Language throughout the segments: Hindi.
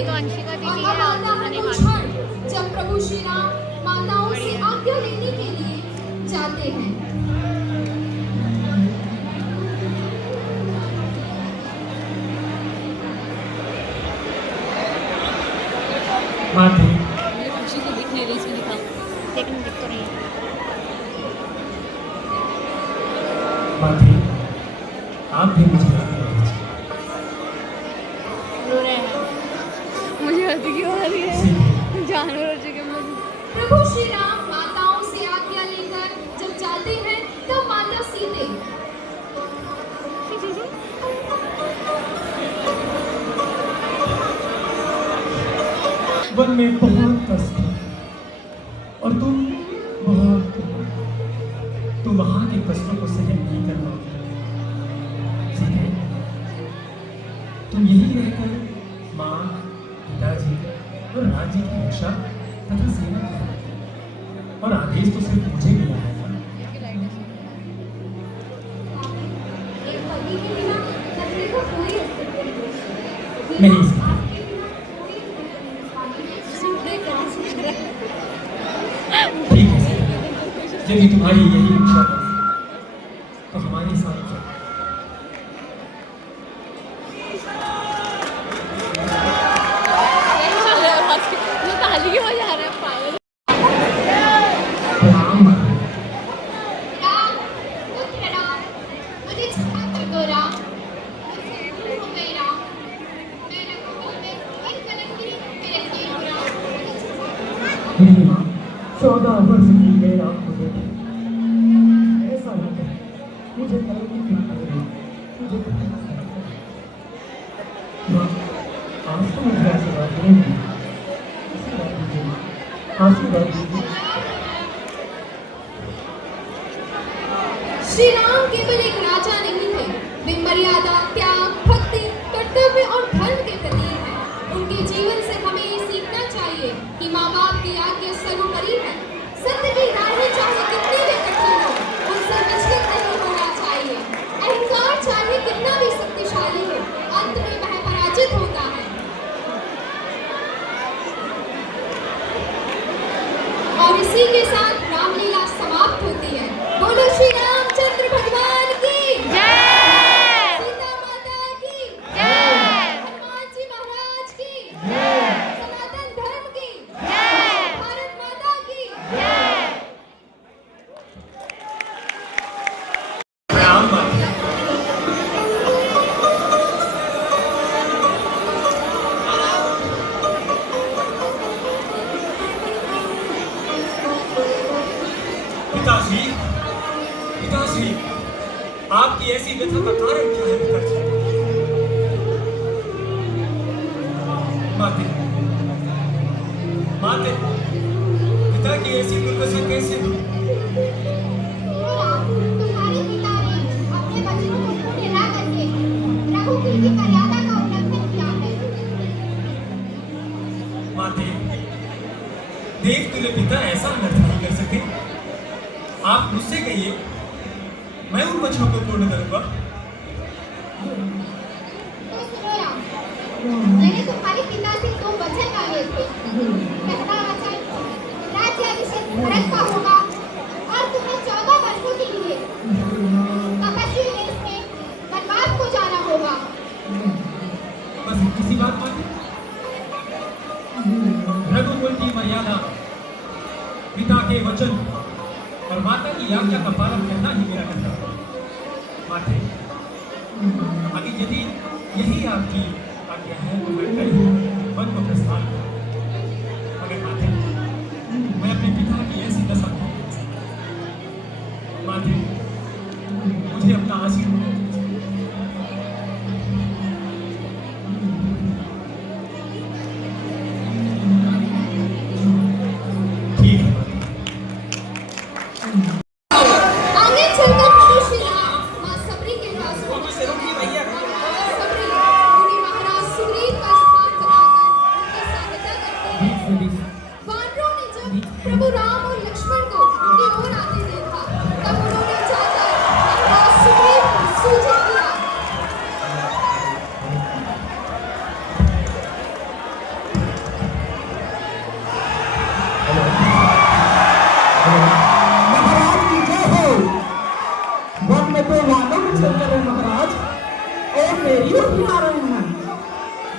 ये तो अंशिका और दीदी अब है और आता है मैंने वो हाथ क्षण जब प्रभु श्री राम माताओं से आज्ञा लेने के लिए जाते हैं। माते, मुझे खुशी से दिख नहीं रही, इसमें दिखा देखने दिख तो रही है। माते, आप भी मुझे याद कर दीजिए। रो रहे हैं, मुझे हंसी क्यों आ रही है, जानवर हो चुके हम लोग। प्रभु श्री राम माताओं से आज्ञा लेकर जब जाते हैं तब माता सीते वन में बहुत कष्ट है और तुम वहां के कष्टों को सहन नहीं कर पाओगे। सीधे तुम यही रहकर माँ, पिताजी और राज्य की रक्षा तथा सेवा करो। और आदेश तो सिर्फ मुझे मिला है ना। एक पति के बिना पत्नी को कोई अस्तित्व नहीं। नहीं सीधे, ठीक है सीधे, यदि तुम्हारी यही इच्छा है तो हमारे साथ चलो। जो ताली की बजा रहा है पागल। राम, राम, पुत्र राम, मुझे क्षमा कर दो राम, मुझसे भूल हो गई राम, मैं रघुकुल में एक कलंकिनी में रहती हूँ राम। मेरी माँ 14 वर्ष की गए राम को देखे। ऐसा न करे, मुझे कलंकित न करे, मुझे कलंकित न करे। माँ, आज तो मुझे आशीर्वाद देंगी। आशीर्वाद दीजिए माँ, आशीर्वाद दीजिए। श्री राम केवल एक राजा नहीं थे, वे मर्यादा, त्याग, भक्ति, कर्तव्य और धर्म के प्रतीक हैं। उनके जीवन से हमें ये सीखना चाहिए कि माँ बाप की आज्ञा सर्वोपरि है। सत्य की राहें चाहे कितनी भी कठिन हो, उनसे विचलित नहीं होना चाहिए। अहंकार चाहे कितना भी शक्तिशाली हो, अंत में वह पराजित होता है। और इसी के साथ रामलीला समाप्त होती है। बोलो श्री रामचंद्र भगवान की जय। सीता माता की जय। हनुमान जी महाराज की जय। सनातन धर्म की जय। भारत माता की जय। राम माता, पिताश्री, पिताश्री, आपकी ऐसी व्यथा का कारण क्या है पिताजी? माते, माते, पिता की ऐसी दुर्दशा कैसे हुई? तुम्हारे पिता ने अपने वचनों को पूरे न करके रघुकुल की मर्यादा का उल्लंघन किया है। माते, देव तुल्य पिता ऐसा अनर्थ नहीं कर सके। आप मुझसे कहिए, मैं उन वचनों को पूर्ण करूंगा। तो सुनो राम, मैंने तुम्हारे पिता से 2 वचन मांगे थे। पहला वचन राज्याभिषेक भरत का होगा और तुम्हें 14 वर्षों के लिए तपस्वी वेश में वनवास को जाना होगा। बस किसी बात माते, रघुकुल की मर्यादा, पिता के वचन और माता की आज्ञा का पालन करना ही मेरा कर्तव्य है। माते, आगे यदि यही आपकी आज्ञा है तो मैं कल ही वन को प्रस्थान करूं। मगर माते, मैं अपने पिता की ऐसी दशा नहीं देख सकता। माते, मुझे अपना आशीर्वाद दीजिए। ठीक है माते। आगे चलकर प्रभु श्री राम मां सबरी के पास पहुंचे। सबरी मुनि महाराज सुग्रीव का स्थान मेरी ओर भी आ रहे हैं।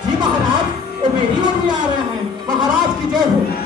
जी महाराज, वो मेरी ओर भी आ रहे हैं। महाराज की जय हो।